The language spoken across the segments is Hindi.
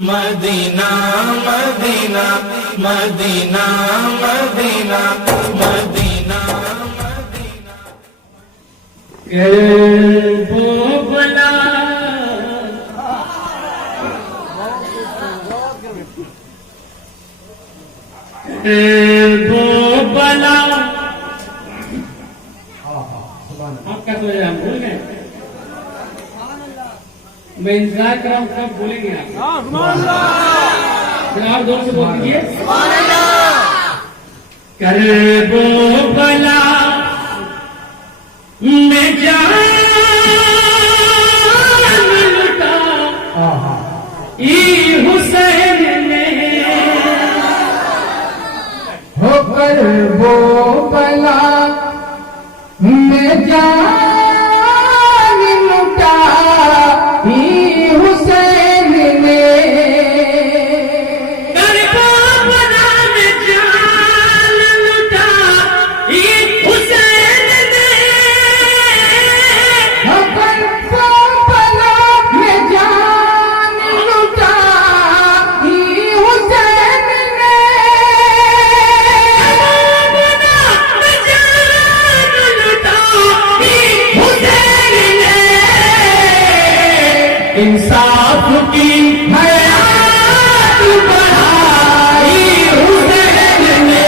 मदीना मदीना मदीना मदीना मदीना मदीना बोला बोला आप क्या सोच रहे हैं? भूल गए? मैं इंतजार कर रहा हूँ, कब बोलेंगे आप? आप जोर से बोल दीजिए। कर वो भला मैं जान लुटा ई हुसैन ने हो कर वो भला मैं जान लुटा ही हुसैन ने कर वो भला मैं जान लुटा ई हुसैन ने हो कर वो भला मैं जान लुटा ही हुसैन ने इंसाफ की हयात बढ़ाई हुसैन ने।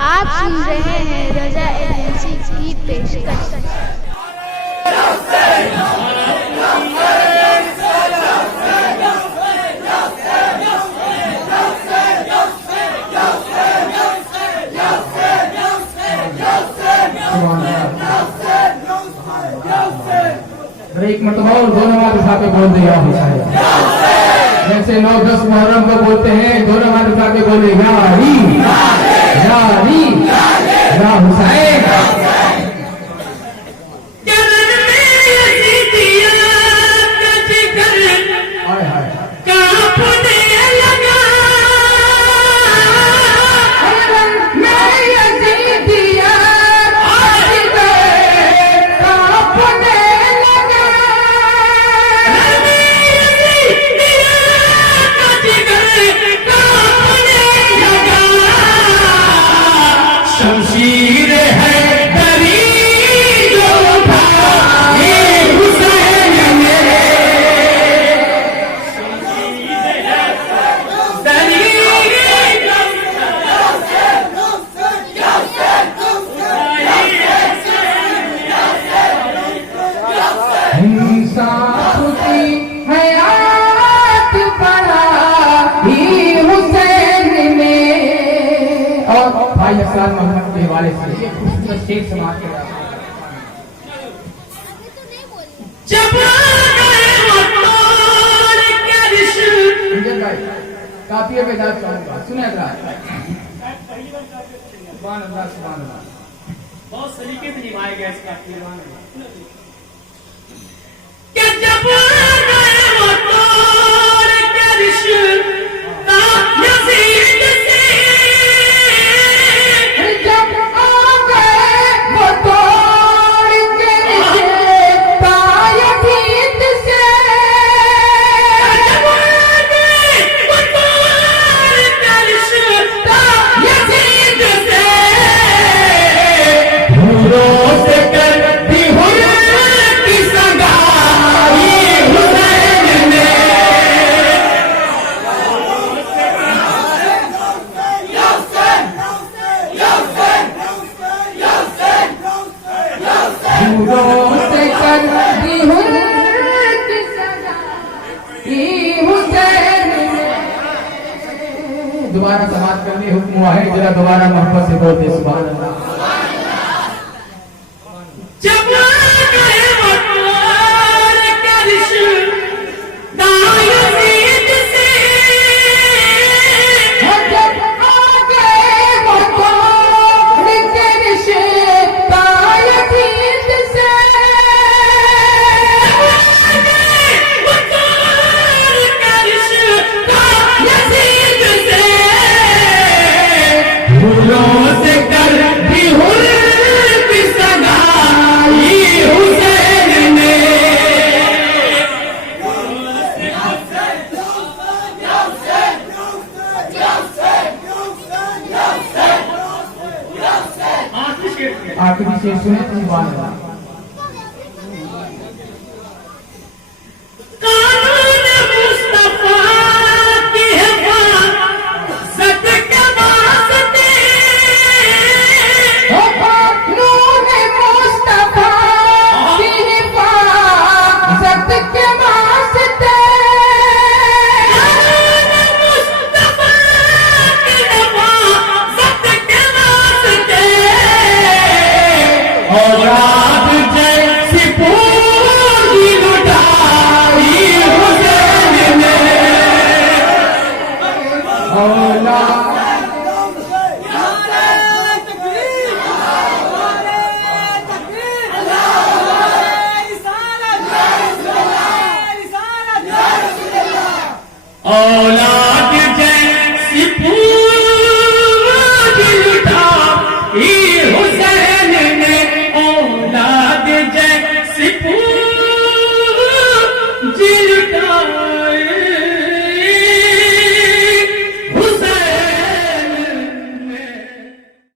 आप सुन रहे हैं रजा एजेंसी की पेशकश। एक मरतबा और दो नमाज साथ बोल दिया हुसैन। जैसे 9-10 मुहर्रम को बोलते हैं, दो नमाज साथ बोले या अली या अली या हुसैन। हाय हाय शमशीर है दरी जो उठाई हुसैन ने। शमशीर है दरी इंसाफ की हयात बढ़ाई हुसैन ने। और भाई अफसान मोहम्मद के हवाले से ये खूबसूरत शेर समाज के जब गए वो तोड़ के रिश्ते। भाई काफिये पे दाद चाहूंगा, सुने हजरात। सुभान अल्लाह सुभान अल्लाह। बहुत सलीके से निभाया गया इसका कि जब गए वो तोड़ के रिश्ते यज़ीद से। जब आ गए वो तोड़ के रिश्ता यज़ीद से। जब आ गए वो तोड़ के रिश्ता यज़ीद से। धूलों से करती हुई की सगाई हुसैन ने। दूरों से कर दी हुर्रत सगाई हुसैन ने। दोबारा समाज करने हुक्म हुआ है, जरा दोबारा मोहब्बत से बोलते सुभान अल्लाह। जब गए वो तोड़ के रिश्ता यज़ीद से। जब आ गए वो तोड़ के रिश्ता यज़ीद से। वो तोड़ के रिश्ता यज़ीद से। धूलों से करती से सुने सुभान अल्लाह। औलाद जैसी पूज लुटाई हुसैन ने, औलाद जैसी पूज